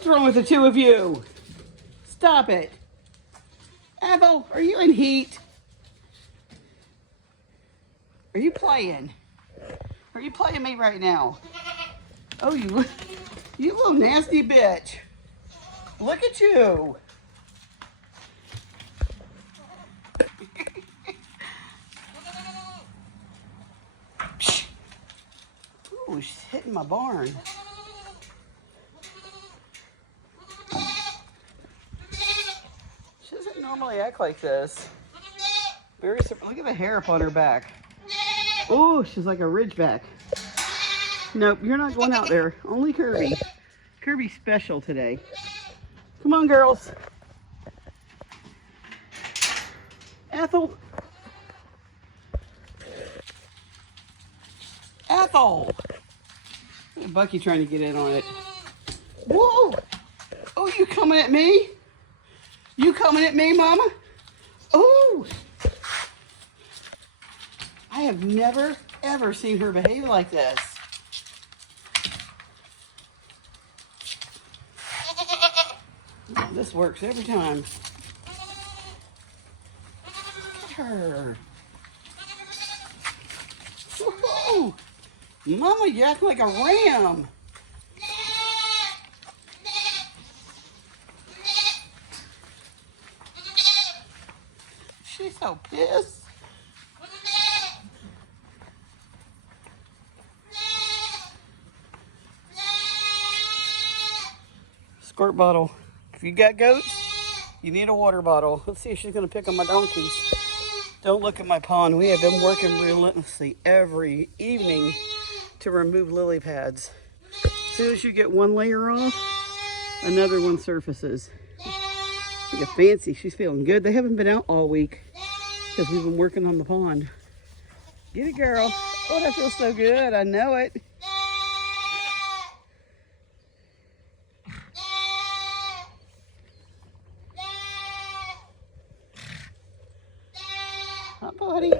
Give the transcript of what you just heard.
What's wrong with the two of you? Stop it. Ethel, are you in heat? Are you playing? Are you playing me right now? Oh, you little nasty bitch. Look at you. Ooh, she's hitting my barn. She doesn't normally act like this. Look at the hair up on her back. Oh, she's like a ridgeback. Nope, you're not going out there. Only Kirby. Kirby's special today. Come on, girls. Ethel. Ethel. Bucky trying to get in on it. Whoa. Oh, you coming at me? You coming at me, Mama? Oh. I have never, ever seen her behave like this. This works every time. Look at her. Whoa. Mama, you act like a ram. She's so pissed. Squirt bottle. If you got goats, you need a water bottle. Let's see if she's going to pick on my donkeys. Don't look at my pond. We have been working relentlessly every evening to remove lily pads. As soon as you get one layer off, another one surfaces. Look at Fancy. She's feeling good. They haven't been out all week because we've been working on the pond. Get it, girl. Oh, that feels so good. I know it. Hi, buddy.